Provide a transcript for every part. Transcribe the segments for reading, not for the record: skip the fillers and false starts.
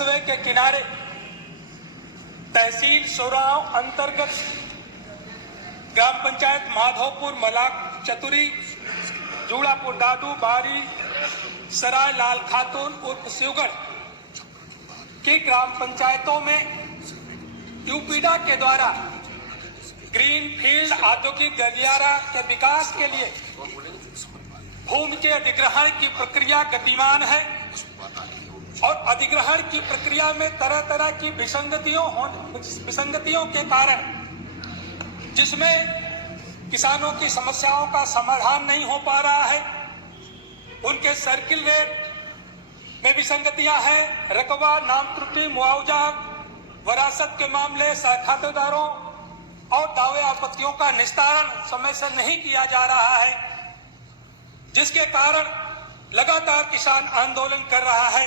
Expressway के किनारे तहसील सोराव अंतर्गत ग्राम पंचायत माधोपुर, मलाक चतुरी, जूड़ापुर, दादू, बारी, सराय, लाल खातून उर्फ शिवगढ़ की ग्राम पंचायतों में यूपीडा के द्वारा ग्रीन फील्ड औद्योगिक गलियारा के विकास के लिए भूमि के अधिग्रहण की प्रक्रिया गतिमान है और अधिग्रहण की प्रक्रिया में तरह तरह की विसंगतियों के कारण जिसमें किसानों की समस्याओं का समाधान नहीं हो पा रहा है, उनके सर्किल रेट में विसंगतियां हैं, रकबा, नाम त्रुटि, मुआवजा, वरासत के मामले, खातेदारों और दावे आपत्तियों का निस्तारण समय से नहीं किया जा रहा है, जिसके कारण लगातार किसान आंदोलन कर रहा है।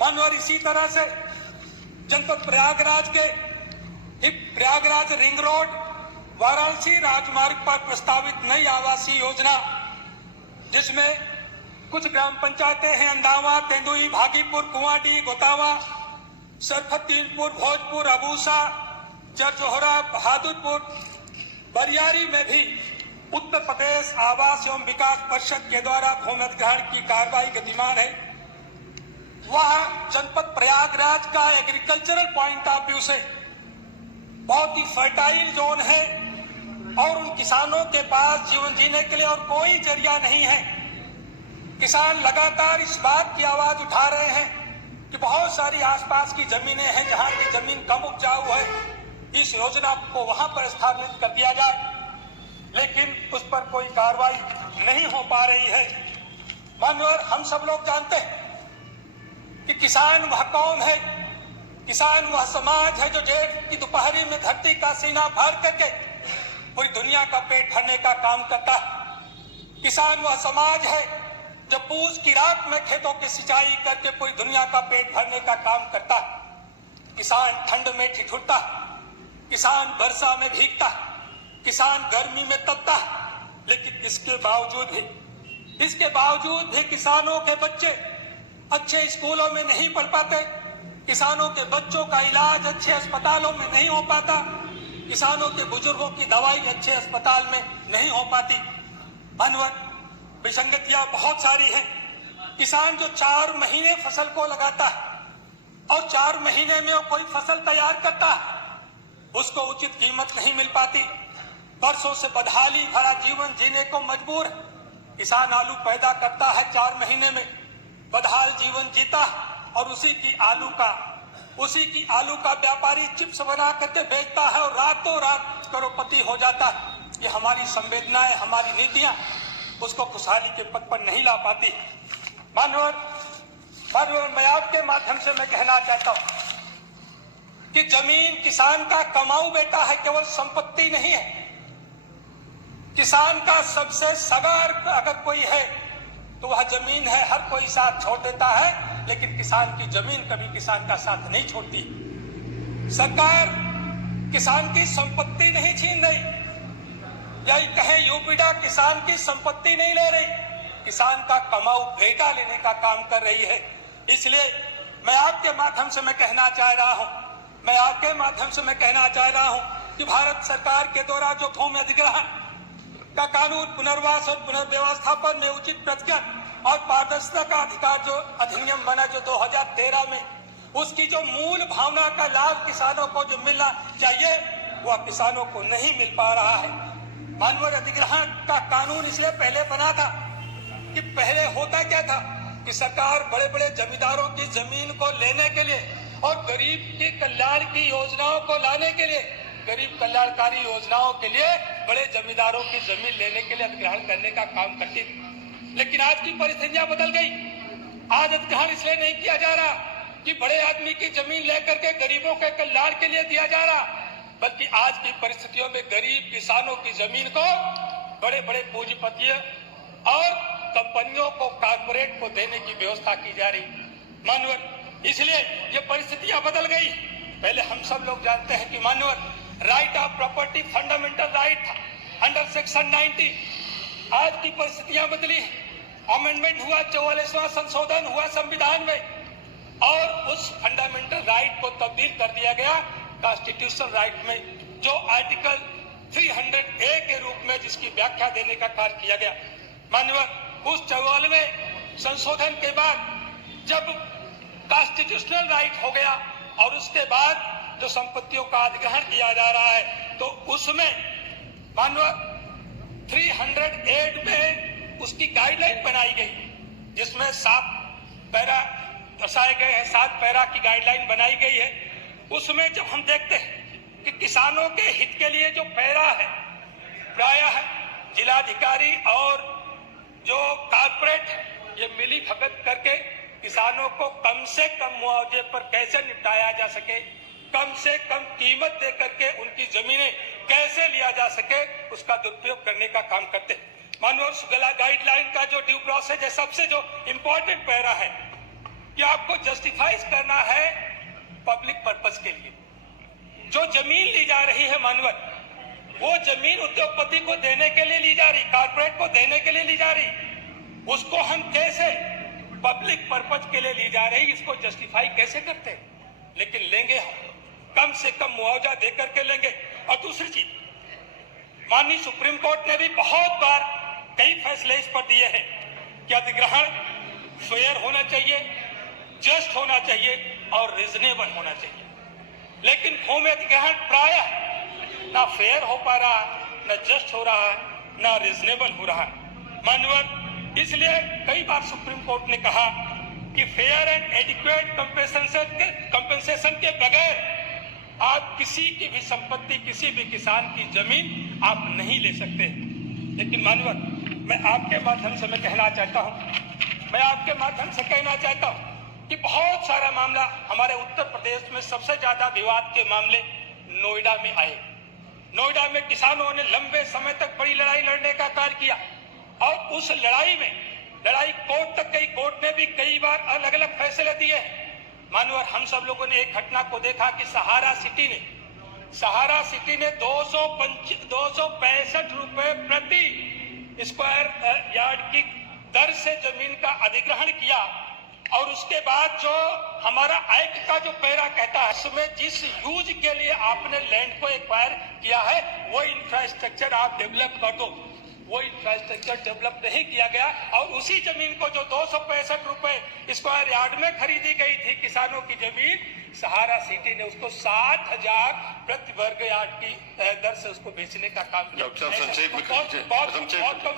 मानवर इसी तरह से जनपद प्रयागराज के प्रयागराज रिंग रोड वाराणसी राजमार्ग पर प्रस्तावित नई आवासीय योजना, जिसमें कुछ ग्राम पंचायतें हैं अंदावा, तेंदुई, भागीपुर, कुआंडी, गोतावा, सरफतीनपुर, भोजपुर, अबूसा, जरजोहरा, बहादुरपुर, बरियारी में भी उत्तर प्रदेश आवास एवं विकास परिषद के द्वारा भूमि अधिग्रहण की कार्रवाई गतिमान है। वहां जनपद प्रयागराज का एग्रीकल्चरल पॉइंट ऑफ व्यू से बहुत ही फर्टाइल जोन है और उन किसानों के पास जीवन जीने के लिए और कोई जरिया नहीं है। किसान लगातार इस बात की आवाज उठा रहे हैं कि बहुत सारी आसपास की जमीनें हैं जहां की जमीन कम उपजाऊ है, इस योजना को वहां पर स्थापित कर दिया जाए, लेकिन उस पर कोई कार्रवाई नहीं हो पा रही है। मानवर हम सब लोग जानते हैं कि किसान वह कौन है। किसान वह समाज है जो जेठ की दोपहरी में धरती का सीना फाड़ करके पूरी दुनिया का पेट भरने का काम करता है। किसान वह समाज है जो पूस की रात में खेतों की सिंचाई करके पूरी दुनिया का पेट भरने का काम करता है। किसान ठंड में ठिठुरता है, किसान वर्षा में भीगता है, किसान गर्मी में तपता है, लेकिन इसके बावजूद भी किसानों के बच्चे अच्छे स्कूलों में नहीं पढ़ पाते, किसानों के बच्चों का इलाज अच्छे अस्पतालों में नहीं हो पाता, किसानों के बुजुर्गों की दवाई अच्छे अस्पताल में नहीं हो पाती। मानवर विसंगतियां बहुत सारी हैं। किसान जो 4 महीने फसल को लगाता है और 4 महीने में वो कोई फसल तैयार करता है, उसको उचित कीमत नहीं मिल पाती। बरसों से बदहाली भरा जीवन जीने को मजबूर है। किसान आलू पैदा करता है, 4 महीने में बदहाल जीवन जीता और उसी की आलू का व्यापारी चिप्स बना करके बेचता है और रातों रात करोड़पति हो जाता है। ये हमारी संवेदनाएं, हमारी नीतियां उसको खुशहाली के पद पर नहीं ला पाती। मानवर मैं आपके माध्यम से मैं कहना चाहता हूं कि जमीन किसान का कमाऊ बेटा है, केवल संपत्ति नहीं है। किसान का सबसे सगार अगर कोई है तो वह जमीन है। हर कोई साथ छोड़ देता है, लेकिन किसान की जमीन कभी किसान का साथ नहीं छोड़ती। सरकार किसान की संपत्ति नहीं छीन रही, या कहें यूपीडा किसान की संपत्ति नहीं ले रही, किसान का कमाऊ बेटा लेने का काम कर रही है। इसलिए मैं आपके माध्यम से मैं कहना चाह रहा हूं कि भारत सरकार के द्वारा जो भूमि अधिग्रहण का कानून, पुनर्वास और पुनर्व्यवस्थापन में उचित प्रतिज्ञा और पारदर्शिता का अधिकार जो अधिनियम बना जो 2013 में, उसकी जो मूल भावना का लाभ किसानों को जो मिलना चाहिए वह किसानों को नहीं मिल पा रहा है। मानवर अधिग्रहण का कानून इसलिए पहले बना था कि पहले होता क्या था कि सरकार बड़े बड़े जमींदारों की जमीन को लेने के लिए और गरीब के कल्याण की योजनाओं को लाने के लिए, गरीब कल्याणकारी योजनाओं के लिए बड़े जमींदारों की जमीन लेने के लिए अधिग्रहण करने का काम करती थी। लेकिन आज की परिस्थितियां बदल गई। आज अधिग्रहण इसलिए नहीं किया जा रहा कि बड़े आदमी की जमीन लेकर के गरीबों के कल्याण के लिए दिया जा रहा, बल्कि आज की परिस्थितियों में गरीब किसानों की जमीन को बड़े बड़े पूंजीपतियों और कंपनियों को, कारपोरेट को देने की व्यवस्था की जा रही। मानवर इसलिए ये परिस्थितियां बदल गई। पहले हम सब लोग जानते हैं कि मानवर right of property fundamental right था अंडर सेक्शन 90। आज की परिस्थितियां बदली, अमेंडमेंट हुआ, 44वां संशोधन हुआ संविधान में। और उस फंडामेंटल राइट को तब्दील कर दिया गया कॉन्स्टिट्यूशनल राइट में, जो आर्टिकल 300A के रूप में जिसकी व्याख्या देने का कार्य किया गया। माननीय उस 44वें संशोधन के बाद जब कॉन्स्टिट्यूशनल राइट हो गया और उसके बाद जो संपत्तियों का अधिग्रहण किया जा रहा है, तो उसमें माननीय 308 में उसकी गाइडलाइन बनाई गई, जिसमें 7 पैरा दर्शाए गए हैं, 7 पैरा की गाइडलाइन बनाई गई है। उसमें जब हम देखते हैं कि किसानों के हित के लिए जो पैरा है, प्रायः जिलाधिकारी और जो कारपोरेट है, ये मिली भगत करके किसानों को कम से कम मुआवजे पर कैसे निपटाया जा सके, कम से कम कीमत दे करके उनकी जमीनें कैसे लिया जा सके, उसका दुरुपयोग करने का काम करते हैं। माननीय सुगला गाइडलाइन का जो ड्यू प्रोसेस है, सबसे जो इम्पोर्टेंट पैरा है कि आपको जस्टिफाइज करना है पब्लिक पर्पस के लिए। जो जमीन ली जा रही है माननीय, वो जमीन उद्योगपति को देने के लिए ली जा रही, कारपोरेट को देने के लिए ली जा रही, उसको हम कैसे पब्लिक पर्पस के लिए ली जा रही, इसको जस्टिफाई कैसे करते हैं? लेकिन लेंगे हम, कम से कम मुआवजा देकर के लेंगे। और दूसरी चीज, माननीय सुप्रीम कोर्ट ने भी बहुत बार कई फैसले इस पर दिए हैं कि अधिग्रहण फेयर होना चाहिए, जस्ट होना चाहिए और रीजनेबल होना चाहिए। लेकिन भूमि अधिग्रहण प्रायः ना फेयर हो पा रहा, ना जस्ट हो रहा, ना रीजनेबल हो रहा। माननीय इसलिए कई बार सुप्रीम कोर्ट ने कहा कि फेयर एंड एडिक्वेट कंपेंसेशन के बगैर आप किसी की भी संपत्ति, किसी भी किसान की जमीन आप नहीं ले सकते। लेकिन माननीय मैं आपके माध्यम से कहना चाहता हूं कि बहुत सारा मामला हमारे उत्तर प्रदेश में सबसे ज्यादा विवाद के मामले नोएडा में आए। नोएडा में किसानों ने लंबे समय तक बड़ी लड़ाई लड़ने का कार्य किया और उस लड़ाई कोर्ट तक गई। कोर्ट ने भी कई बार अलग अलग फैसले दिए हैं। माननीय हम सब लोगों ने एक घटना को देखा कि सहारा सिटी ने 265 रुपए प्रति स्क्वायर यार्ड की दर से जमीन का अधिग्रहण किया। और उसके बाद जो हमारा एक्ट का जो पैरा कहता है, उसमें जिस यूज के लिए आपने लैंड को एक्वायर किया है, वो इंफ्रास्ट्रक्चर आप डेवलप कर दो। वो इंफ्रास्ट्रक्चर डेवलप नहीं किया गया और उसी जमीन को जो 265 रुपए स्क्वायर यार्ड में खरीदी गई थी किसानों की जमीन, सहारा सिटी ने उसको 60,000 प्रति वर्ग यार्ड की दर से उसको बेचने का काम किया। बहुत कम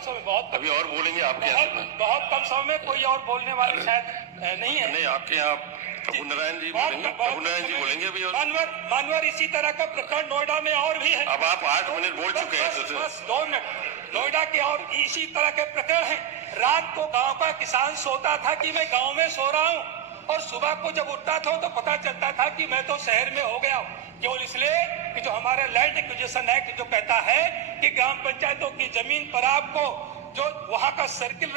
समय, अभी और बोलेंगे आपके बहुत कम समय में, कोई और बोलने वाले शायद नहीं है। नहीं, आपके यहाँ प्रभुनारायण जी बोलेंगे अभी। मानवर इसी तरह का प्रकरण नोएडा में और भी है। अब आप 8 मिनट बोल चुके हैं। बस 2 मिनट। नोएडा के और इसी तरह के प्रकरण हैं। रात को गांव का किसान सोता था कि मैं गांव में सो रहा हूं, और सुबह को जब उठता था तो पता चलता था कि मैं तो शहर में हो गया हूं। केवल इसलिए कि जो हमारा लैंड एक्विजिशन एक्ट जो कहता है कि ग्राम पंचायतों की जमीन पर आपको जो वहां का सर्किल